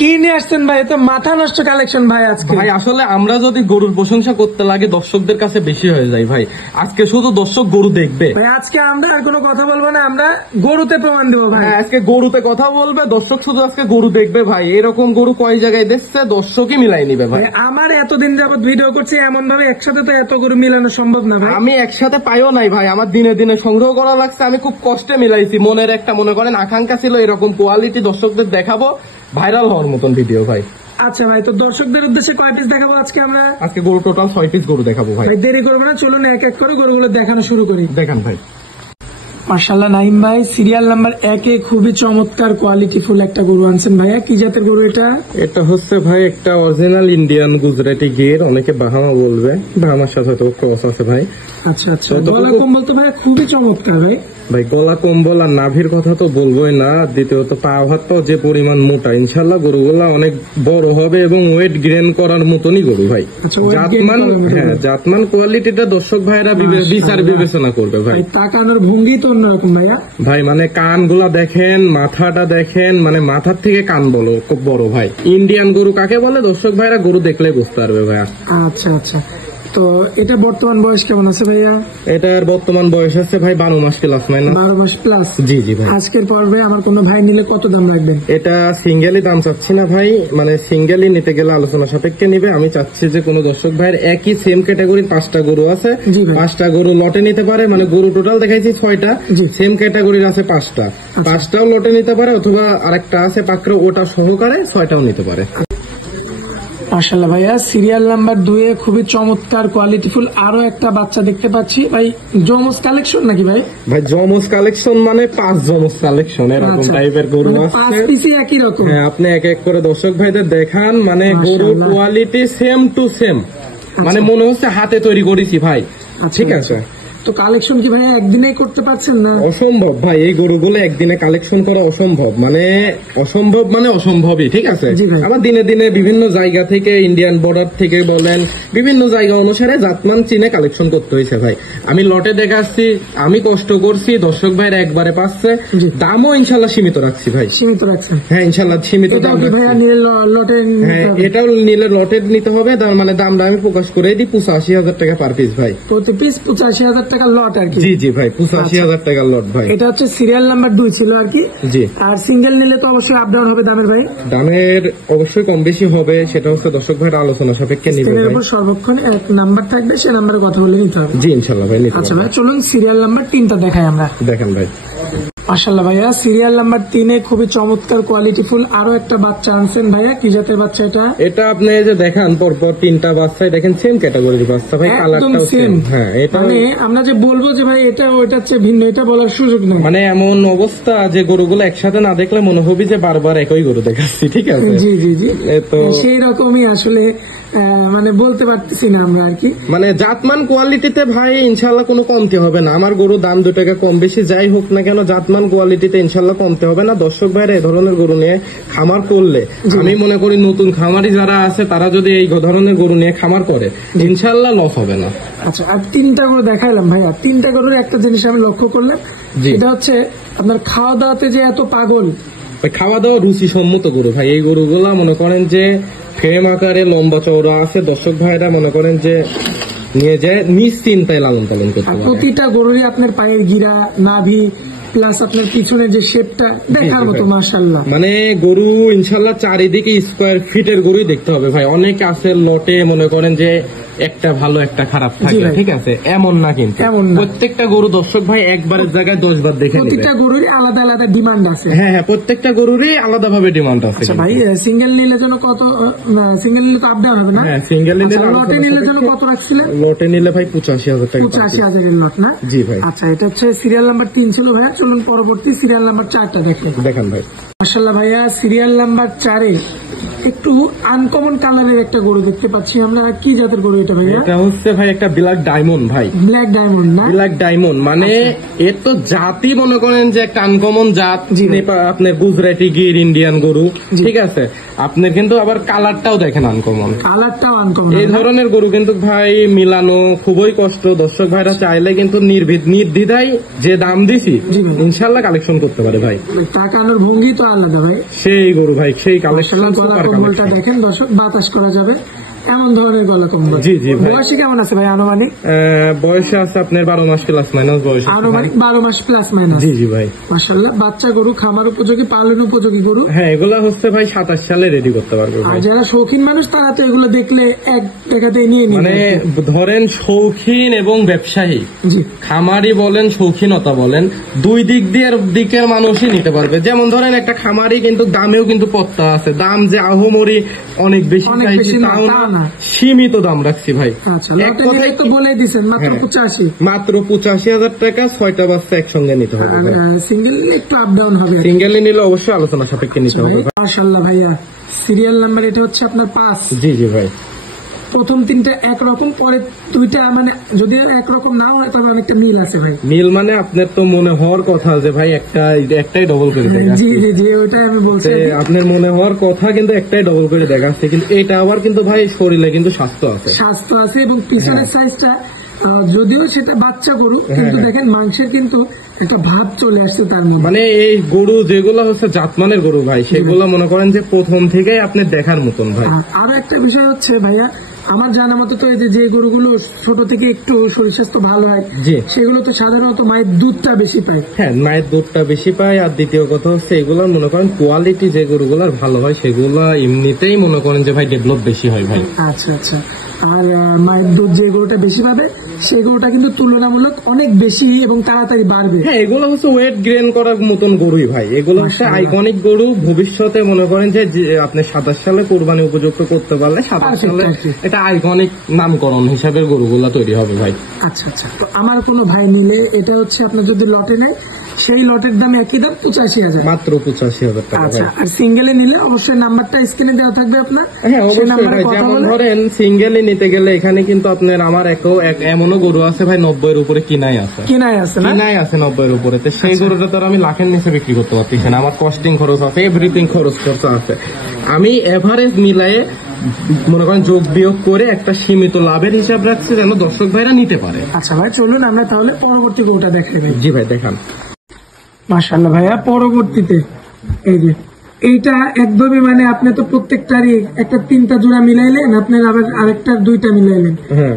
কি নিয়ে আসছেন ভাই? তো মাথা নষ্ট কালেকশন ভাই আজকে। ভাই আসলে আমরা যদি গরুর প্রশংসা করতে লাগে দর্শকদের কাছে বেশি হয়ে যায় ভাই। আজকে শুধু দর্শক গরু দেখবে ভাই, আজকে আমরা আর কোনো কথা বলবো না, আমরা গরুতে প্রমাণ দেবো ভাই। আজকে গরুতে কথা বলবে দর্শক, শুধু আজকে গরু দেখবে ভাই। এরকম গরু কয় জায়গায় দেখছে দর্শকই মিলাই নিবে ভাই। আমার এতদিন যাবত ভিডিও করছি, এমন ভাবে একসাথে তো এত গরু মিলানো সম্ভব না ভাই। আমি একসাথে পাইও নাই ভাই, আমার দিনে দিনে সংগ্রহ করা লাগছে। আমি খুব কষ্টে মিলাইছি, মনের একটা মনে করেন আকাঙ্ক্ষা ছিল এরকম কোয়ালিটি দর্শকদের দেখাবো, ভাইরাল হওয়ার মতন ভিডিও ভাই। আচ্ছা ভাই, তো দর্শকদের উদ্দেশ্যে কয় পিস দেখাবো আজকে আমরা? আজকে গরু টোটাল 6 পিস গরু দেখাবো ভাই। দেরি করবো না, চলুন এক এক করে গরুগুলো দেখানো শুরু করি। দেখান ভাই। মাশাআল্লাহ নাইম ভাই, সিরিয়াল নাম্বার 1 এ খুবই চমৎকার কোয়ালিটি ফুল একটা গরু আনছেন ভাইয়া। কি জাতের গরু এটা? এটা হচ্ছে ভাই একটা অরিজিনাল ইন্ডিয়ান গুজরাটি গির, অনেকে বাহামা বলবে, বাহামার সাথে তো ক্রস আছে ভাই। আচ্ছা আচ্ছা, গলা কম্বল তো ভাই খুবই চমৎকার ভাই। ভাই গলা কম্বল আর নাভির কথা তো বলবোই না, দ্বিতীয়ত পা হাতটাও যে পরিমাণ মোটা, ইনশাল্লাহ গরুগুলা অনেক বড় হবে এবং ওয়েট গেইন করার মতনই গরু ভাই। জাতমান কোয়ালিটিটা দর্শক ভাইরা বিচার বিবেচনা করবে ভাই। তাকানোর ভঙ্গি তো অন্যরকম ভাইয়া ভাই, মানে কানগুলা দেখেন, মাথাটা দেখেন, মানে মাথার থেকে কান বলো খুব বড় ভাই। ইন্ডিয়ান গরু কাকে বলে দর্শক ভাইরা গরু দেখলে বুঝতে পারবে ভাইয়া। আচ্ছা আচ্ছা, তো এটা বর্তমান বয়স কেমন আছে ভাইয়া? এটার বর্তমান বয়স আছে ভাই 12 মাস প্লাস। 12 মাস প্লাস? জি জি ভাই। আজকের পর্বে আমার কোনো ভাই নিলে কত দাম রাখবেন? এটা সিঙ্গেলি দাম চাচ্ছি না ভাই, মানে সিঙ্গেলি নিতে গেলে আলোচনা সাপেক্ষে নিবে। আমি চাচ্ছি যে কোনো দর্শক ভাইয়ের একই সেম ক্যাটাগরির 5টা গরু আছে, 5টা গরু লটে নিতে পারে। মানে গরু টোটাল দেখাইছি 6টা, সেম ক্যাটাগরির আছে 5টা, 5টাও লটে নিতে পারে, অথবা আরেকটা আছে পাকড়ে ওটা সহকারে 6টাও নিতে পারে। মাশাআল্লাহ ভাইয়া, সিরিয়াল নাম্বার 2 এ খুবই চমৎকার কোয়ালিটিফুল আরো একটা বাচ্চা দেখতে পাচ্ছি ভাই। জমজ কালেকশন নাকি ভাই? ভাই জমজ কালেকশন মানে 5 জমজ কালেকশন, এরকম টাইপের গরু আছে। 5 পিসই একই রকম? হ্যাঁ, আপনি এক এক করে দর্শক ভাইদের দেখান। মানে গরুর কোয়ালিটি সেম টু সেম, মানে মনে হচ্ছে হাতে তৈরি করেছি ভাই। ঠিক আছে, তো কালেকশন কি ভাই একদিনেই করতে পারছেন না? অসম্ভব ভাই, এই গরুগুলো একদিনে কালেকশন করা অসম্ভব, মানে অসম্ভবই। ঠিক আছে, আবার দিনে দিনে বিভিন্ন জায়গা থেকে, ইন্ডিয়ান বর্ডার থেকে বলেন, বিভিন্ন জায়গা অনুসারে জাতমান চিনে কালেকশন করতে হয়েছে ভাই। আমি লটে দেখাচ্ছি, আমি কষ্ট করছি, দর্শক ভাইরা একবারে পাচ্ছে। দামও ইনশাল্লাহ সীমিত রাখছি ভাই। সীমিত রাখছেন? হ্যাঁ ইনশাল্লাহ সীমিত দাম। হ্যাঁ, এটাও নিলে লটে নিতে হবে, মানে দামটা আমি প্রকাশ করে দিই 85,000 টাকা পার পিস ভাই। প্রতি পিস 85,000 টাকা লট আর কি? জি জি ভাই, 85,000 টাকা লট ভাই। এটা হচ্ছে সিরিয়াল নাম্বার 2 ছিল আর কি। জি। আর সিঙ্গেল নিলে তো অবশ্যই আপ ডাউন হবে দামের ভাই? দামের অবশ্যই কম বেশি হবে, সেটা হচ্ছে দর্শক ভাইয়ের আলোচনা সাপেক্ষে নিবে ভাই। এর সর্বক্ষণ এক নাম্বার থাকবে, সে নাম্বারে কথা বলে নিতে হবে। জি ইনশাআল্লাহ ভাই। আচ্ছা ভাই, চলুন সিরিয়াল নাম্বার 3টা দেখাই আমরা। দেখেন ভাই। মাশাআল্লাহ ভাইয়া, সিরিয়াল নাম্বার 3 এ খুবই চমৎকার কোয়ালিটিফুল আরো একটা বাচ্চা আনছেন ভাইয়া। কি জাতের বাচ্চা এটা? এটা আপনি এই যে দেখান পরপর 3টা বাচ্চা, দেখেন সেম ক্যাটাগরির বাচ্চা ভাই, কালারটাও সেম। হ্যাঁ, এটা মানে আমরা যে বলবো যে ভাই এটা ওইটার চেয়ে ভিন্ন, এটা বলার সুযোগ নেই। মানে এমন অবস্থা যে গরুগুলো একসাথে না দেখলে মনে হবে যে বারবার একই গরু দেখাচ্ছি। ঠিক আছে, জি জি জি, তো সেই রকমই আসলে মানে বলতে পারতেছি না আমরা আর কি। মানে জাতমান কোয়ালিটিতে ভাই ইনশাল্লাহ কোনো কমতি হবে না। আমার গরু দাম 2 টাকা কম বেশি যাই হোক না কেন, জাতমান কোয়ালিটিতে ইনশাল্লাহ কমতে হবে না। দর্শক ভাইরা এই ধরনের গরু নিয়ে খামার করলে, আমি মনে করি নতুন খামারি যারা আছে তারা যদি এই ধরনের গরু নিয়ে খামার করে ইনশাল্লাহ লস হবে না। আচ্ছা, আর 3টা গরু দেখাইলাম ভাইয়া, 3টা গরুর একটা জিনিস আমি লক্ষ্য করলাম, এটা হচ্ছে আপনার খাওয়া দাওয়াতে যে এত পাগল। খাওয়া দাওয়া রুচি সম্মত গরু ভাই। এই গরুগুলা মনে করেন যে ফ্রেম আকারে লম্বা চওড়া আছে, দর্শক ভাইরা মনে করেন যে নিয়ে যায় নিশ্চিন্তায় লালন পালন করতে পারে। প্রতিটা গরুরই আপনার পায়ের গিরা, নাভি প্লাস আপনার পিছনে যে শেপটা দেখার মতো মাশাআল্লাহ। মানে গরু ইনশাল্লাহ চারিদিকে স্কোয়ার ফিটের গরুই দেখতে হবে ভাই। অনেকে আছে লটে মনে করেন যে একটা ভালো একটা খারাপ থাকে, ঠিক আছে, এমন না কিন্তু। প্রত্যেকটা গরু দর্শক ভাই একবারের জায়গায় 10 বার দেখে নেবে। প্রত্যেকটা গরুরই আলাদা আলাদা ডিমান্ড আছে। হ্যাঁ হ্যাঁ, প্রত্যেকটা গরুরই আলাদা ভাবে ডিমান্ড আছে। আচ্ছা ভাই, সিঙ্গেল নিলে যেন কত? সিঙ্গেল নিলে তো আপ ডাউন হবে না? হ্যাঁ, সিঙ্গেল নিলে। লটে নিলে যেন কত রাখছিলেন? লটে নিলে ভাই 85,000 টাকা। 85,000 এর লট না? জি ভাই। আচ্ছা, এটা হচ্ছে সিরিয়াল নাম্বার 3 ছিল ভাইয়া। চলুন পরবর্তী সিরিয়াল নাম্বার 4টা দেখেন। দেখেন ভাই। মাশাআল্লাহ ভাইয়া, সিরিয়াল নাম্বার 4 এ একটু আনকমন কালারের একটা গরু দেখতে পাচ্ছি আমরা, কি জাতের গরু এটা ভাইয়া? এটা হচ্ছে ভাই একটা ব্ল্যাক ডায়মন্ড ভাই। ব্ল্যাক ডায়মন্ড না? ব্ল্যাক ডায়মন্ড মানে এর তো জাতি মনে করেন যে একটা আনকমন জাত। আপনার গুজরাটি গির ইন্ডিয়ান গরু, ঠিক আছে। আপনার কিন্তু আবার কালারটাও দেখেন আনকমন, কালারটাও আনকমন। এই ধরনের গরু কিন্তু ভাই মিলানো খুবই কষ্ট। দর্শক ভাইরা চাইলে কিন্তু নির্দ্বিধায় যে দাম দিছি ইনশাল্লাহ কালেকশন করতে পারে ভাই। তাকানোর ভঙ্গি তো আলাদা ভাই, সেই গরু ভাই, সেই কালেকশন। কম্বলটা দেখেন দর্শক, বাতাস করা যাবে এমন ধরনের গলা কম্বল। জি জি ভাই। বয়সে কেমন আছে ভাই আনুমানিক? বয়সে আছে আপনার 12 মাস প্লাস মাইনাস বয়স, আনুমানিক 12 মাস প্লাস মাইনাস। জি জি ভাই। মাশাআল্লাহ, বাচ্চা গরু, খামার উপযোগী, পালন উপযোগী গরু। হ্যাঁ, এগুলা হচ্ছে ভাই 27 সালে রেডি করতে পারবে ভাই। আর যারা শৌখিন মানুষ তারা তো এগুলো দেখলে এক দেখাতেই নিয়ে নিবে। মানে ধরেন শৌখিন এবং ব্যবসায়ী, জি, খামারি বলেন শৌখিনতা বলেন, দুই দিকের মানুষই নিতে পারবে। যেমন ধরেন একটা খামারি কিন্তু দামেও কিন্তু পত্তা আছে, দাম যে আহমরি অনেক বেশি চাইছি তাও না, সীমিত দাম রাখছি ভাই। এক কথায় তো বলে দিচ্ছেন মাত্র 85, মাত্র 85,000 টাকা, 6টা বাচ্চা একসঙ্গে নিতে হবে। সিঙ্গেল একটু আপ ডাউন হবে, সিঙ্গেলে নিলে অবশ্যই আলোচনা সাপেক্ষে নিতে হবে। মাশাআল্লাহ ভাইয়া, সিরিয়াল নাম্বার এটা হচ্ছে আপনার 5। জি জি ভাই। প্রথম 3টা একরকম, পরে 2টা মানে যদি একরকম না হয় তবে অনেকটা মিল আছে ভাই। মিল মানে আপনার তো মনে হওয়ার কথা যে ভাই একটাই ডবল করে দেখা। জি জি জি, ওইটাই আমি বলছি। আপনার মনে হওয়ার কথা কিন্তু একটাই ডবল করে দেখাচ্ছে, কিন্তু এটা আবার কিন্তু ভাই শরীরে কিন্তু স্বাস্থ্য আছে এবং পিছনের সাইজটা যদিও সেটা বাচ্চা গরু, কিন্তু দেখেন মাংসের কিন্তু একটা ভাব চলে আসছে তার মধ্যে। মানে এই গরু যেগুলো হচ্ছে জাতমানের গরু ভাই, সেগুলো মনে করেন যে প্রথম থেকেই আপনি দেখার মতন ভাই। আরো একটা বিষয় হচ্ছে ভাইয়া, আমার জানা মতো তো যে গরুগুলো ছোট থেকে একটু শরীর স্বাস্থ্য ভালো হয়, সেগুলো তো সাধারণত মায়ের দুধটা বেশি পায়। হ্যাঁ, মায়ের দুধটা বেশি পায়। আর দ্বিতীয় কথা হচ্ছে এগুলো মনে করেন কোয়ালিটি যে গরুগুলোর ভালো হয় সেগুলো এমনিতেই মনে করেন যে ভাই ডেভেলপ বেশি হয় ভাই। আচ্ছা আচ্ছা। আর মায়ের দুধ যে গরুটা বেশি পাবে সেই গরুটা কিন্তু তুলনামূলক অনেক বেশি এবং তাড়াতাড়ি বাড়বে। হ্যাঁ, এগুলো হচ্ছে ওয়েট গেইন করার মতন গরুই ভাই। এগুলো হচ্ছে আইকনিক গরু। ভবিষ্যতে মনে করেন যে আপনি 27 সালে কোরবানি উপযুক্ত করতে পারলে 27 সালে এটা আইকনিক নামকরণ হিসাবে গরুগুলা তৈরি হবে ভাই। আচ্ছা আচ্ছা। তো আমার কোনো ভাই নিলে এটা হচ্ছে আপনার যদি লটে নেয় সেই লটের দাম একই দাম 85,000, মাত্র 85,000 টাকা। আচ্ছা, আর সিঙ্গেলে নিলে অবশ্যই নাম্বারটা স্ক্রিনে দেওয়া থাকবে আপনার। হ্যাঁ অবশ্যই ভাই। যেমন ধরেন সিঙ্গেলে নিতে গেলে এখানে কিন্তু আপনার আমার এমনও গরু আছে ভাই 90-এর উপরে কিনাই আছে না, 90-এর উপরে। তো সেই গরুটা তো আমি লাখের নিচে বিক্রি করতে পারতেছি না। আমার কস্টিং খরচ আছে, এভরিথিং খরচ আছে। আমি এভারেজ মিলায়ে মনে করেন যোগ বিয়োগ করে একটা সীমিত লাভের হিসাব রাখছি যেন দর্শক ভাইরা নিতে পারে। আচ্ছা ভাই, চলুন আমরা তাহলে পরবর্তী গরুটা দেখাই। জি ভাই, দেখান। মাশাআল্লাহ ভাইয়া, পরবর্তীতে এই যে এইটা একদমই মানে আপনি তো প্রত্যেকটারই একটা 3টা জোড়া মিলাইলেন, আপনার আবার আরেকটার 2টা মিলাইলেন।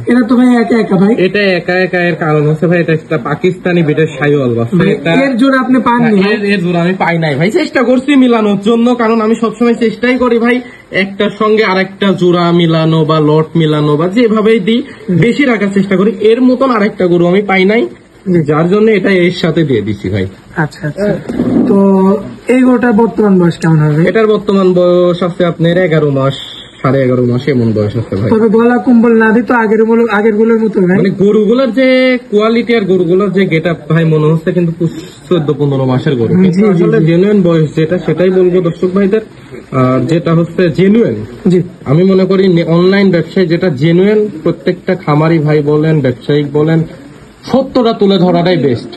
এটা তো ভাই একা একা ভাই? এটা একা একা। এর কারণ হচ্ছে ভাই এটা একটা পাকিস্তানি বিটের শাহিওয়াল বাচ্চা। এর জোড়া আপনি পাননি? এর জোড়া আমি পাই নাই ভাই। চেষ্টা করছি মিলানোর জন্য, কারণ আমি সবসময় চেষ্টাই করি ভাই একটার সঙ্গে আরেকটা জোড়া মিলানো বা লট মিলানো বা যেভাবেই দিই বেশি রাখার চেষ্টা করি। এর মতন আরেকটা গরু আমি পাই নাই, যার জন্য এটা এর সাথে দিয়ে দিছি ভাই। আচ্ছা আচ্ছা। তো এই গরুটার বর্তমান বয়স কেমন হবে? এটার বর্তমান বয়স আছে আপনার 11 মাস, 11.5 মাস এমন বয়স আছে ভাই। তবে গলা কম্বল না দিত আগের গুলোর মতো ভাই? মানে গরুগুলোর যে কোয়ালিটি আর গরুগুলোর যে গেট আপ ভাই মনে হচ্ছে কিন্তু 14-15 মাসের গরু। আসলে জেনুইন বয়স যেটা সেটাই বলবো দর্শক ভাইদের। আর যেটা হচ্ছে জেনুইন, আমি মনে করি অনলাইন ব্যবসায় যেটা জেনুইন, প্রত্যেকটা খামারি ভাই বলেন ব্যবসায়িক বলেন সত্যটা তুলে ধরাটাই বেস্ট,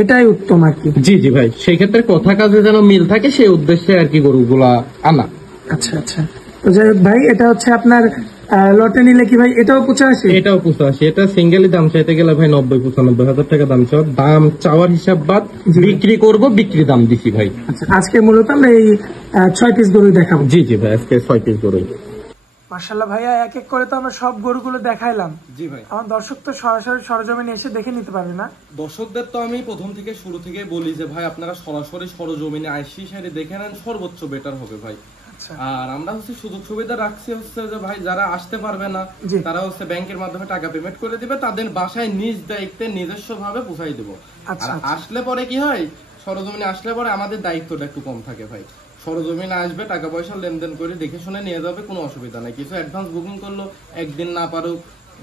এটাই উত্তম আর কি। জি জি ভাই, সেই ক্ষেত্রে কথা কাজে যেন মিল থাকে সেই উদ্দেশ্যে আর কি গরুগুলা আনা। আচ্ছা আচ্ছা। তো যাই হোক ভাই, এটা হচ্ছে আপনার লটে নিলে কি ভাই এটাও 85? এটাও 85। এটা সিঙ্গেলি দাম চাইতে গেলে ভাই 90-95,000 টাকা দাম চাওয়া। দাম চাওয়ার হিসাব বাদ বিক্রি করব, বিক্রি দাম দিছি ভাই। আচ্ছা, আজকে মূলত আমরা এই 6 পিস গরু দেখাবো। জি জি ভাই, আজকে 6 পিস গরু। মাশাআল্লাহ ভাইয়া, এক এক করে তো আমরা সব গরুগুলো দেখাইলাম। জি ভাই। আমার দর্শক তো সরাসরি সরজমিনে এসে দেখে নিতে পারবে না? দর্শকদের তো আমি প্রথম থেকে শুরু থেকে বলি যে ভাই আপনারা সরাসরি সরজমিনে আইসি সাইডে দেখে নেন, সর্বোচ্চ বেটার হবে ভাই। আর আমরা হচ্ছে সুযোগ সুবিধা রাখছি হচ্ছে যে ভাই যারা আসতে পারবে না তারা হচ্ছে ব্যাংকের মাধ্যমে টাকা পেমেন্ট করে দিবে, তাদের বাসায় নিজ দায়িত্বে নিজস্ব ভাবে পৌঁছাই দেবো। আর আসলে পরে কি হয়, সরজমিনে আসলে পরে আমাদের দায়িত্বটা একটু কম থাকে ভাই। সরজমিনে আসবে, টাকা পয়সা লেনদেন করে দেখে শুনে নিয়ে যাবে, কোনো অসুবিধা নাই। কিছু অ্যাডভান্স বুকিং করলো, একদিন না পারুক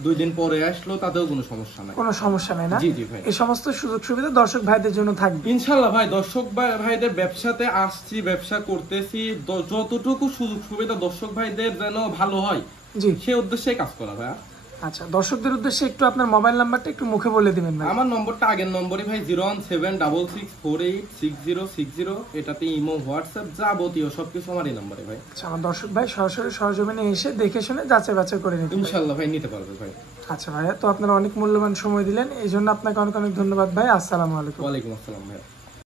2 দিন পরে আসলো, তাতেও কোনো সমস্যা নাই। কোনো সমস্যা নাই না? জি জি ভাই। এই সমস্ত সুযোগ সুবিধা দর্শক ভাইদের জন্য থাকবে ইনশাআল্লাহ ভাই। দর্শক ভাইদের ব্যবসাতে আসছি, ব্যবসা করতেছি, যতটুকু সুযোগ সুবিধা দর্শক ভাইদের যেন ভালো হয়, জি, সেই উদ্দেশ্যে কাজ করা ভাই। আচ্ছা, দর্শকদের উদ্দেশ্যে একটু আপনার মোবাইল নাম্বারটা একটু মুখে বলে দিবেন ভাই। আমার নম্বরটা আগের নম্বরই ভাই, 01766486060। এটাতে ইমো, হোয়াটসঅ্যাপ যাবতীয় সবকিছু আমার এই নম্বরে ভাই। আচ্ছা, আমার দর্শক ভাই সরাসরি সরজমিনে এসে দেখে শুনে যাচাই বাছাই করে নিতে পারবে। ইনশাআল্লাহ ভাই নিতে পারবে ভাই। আচ্ছা ভাইয়া, তো আপনারা অনেক মূল্যবান সময় দিলেন, এই জন্য আপনাকে অনেক অনেক ধন্যবাদ ভাই। আসসালামু আলাইকুম। ওয়ালাইকুম আসসালাম ভাই।